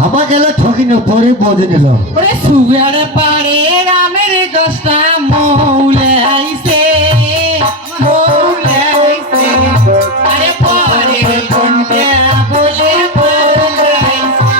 হাবা গেলে ঠকিন পরে বদে নিল ওরে সুগার পারে রামের দশটা মৌলে আইছে আরে পরে কোনটা বলে বলে আইছে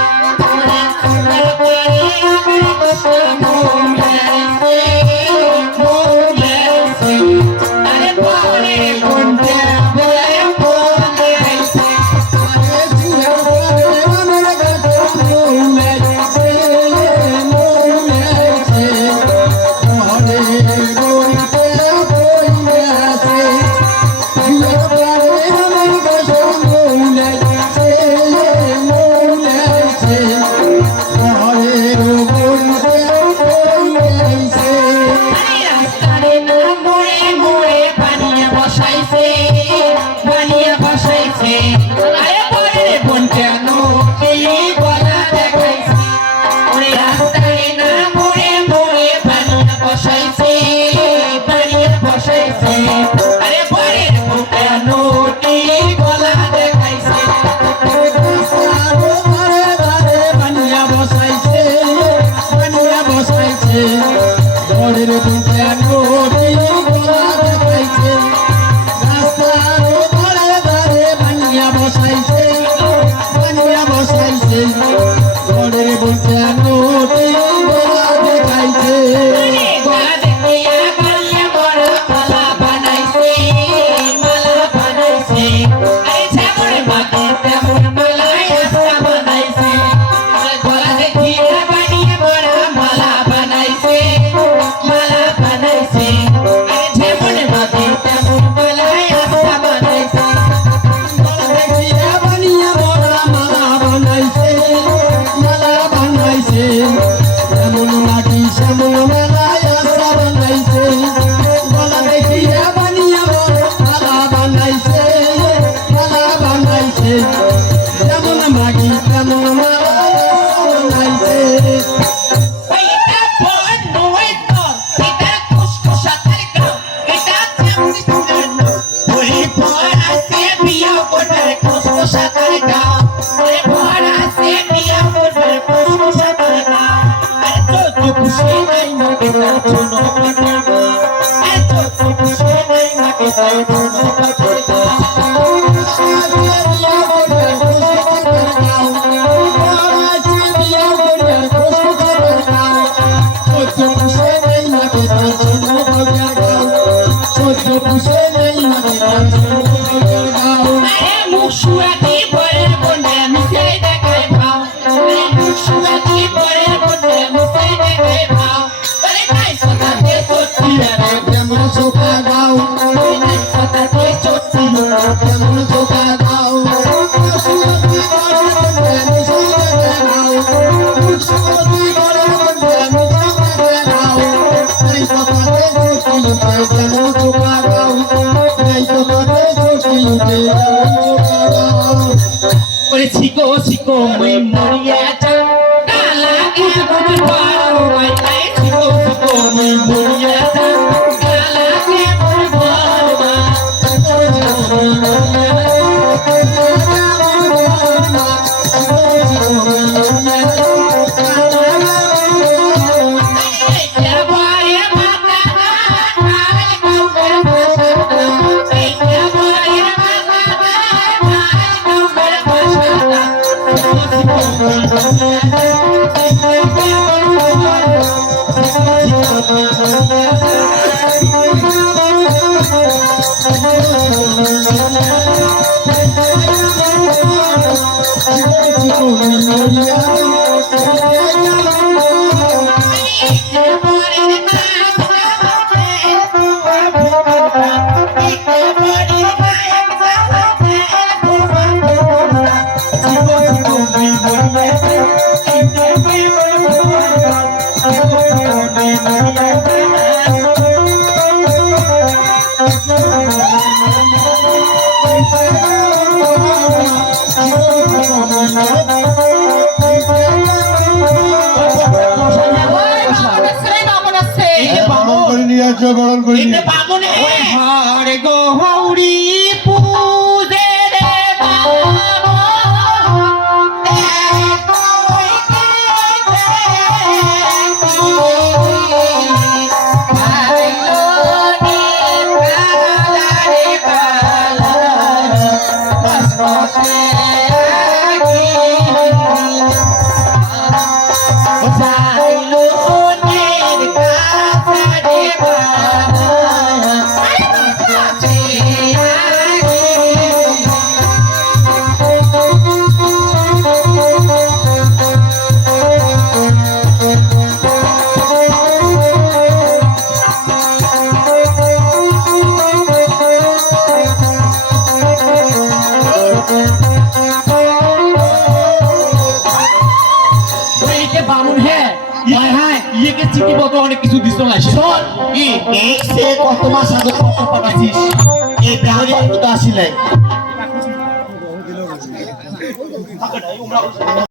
ওরে সুগার পারে রামের দশটা মৌলে আইছে আরে পরে কোনটা বলে বলে আইছে ওরে সুগার পারে রামের পুষে নাই নাকি তার জন্য এত পুষে নাই নাকি তার জন্য মুখশুয়াতি পরের বন্ধে মিশাই দেখায় ভাও মুখশুয়াতি পরের বন্ধে মিশাই দেখায় ভাও আরে নাই কথাতে সত্যি রে কেমন চোখা দাও নাই কথাতে সত্যি কেমন চোখা দাও মুখশুয়াতি পরের বন্ধে মিশাই দেখায় ভাও মুখশুয়াতি পরের বন্ধে মিশাই দেখায় ভাও নাই কথাতে সত্যি কেমন চোখা দাও নাই কথাতে সত্যি ওরে শিখো শিখো মই মরিয়া চা কালা কে বুঝ পারো ভাই তাই শিখো শিখো মই মরিয়া চা কালা কে বুঝ পারো বামুন হরে গৌরী পূজে রে অনেক কিছু দিস কত মাস আগে কত পাঠাচ্ছিস এই ব্যাপারে আসি নাই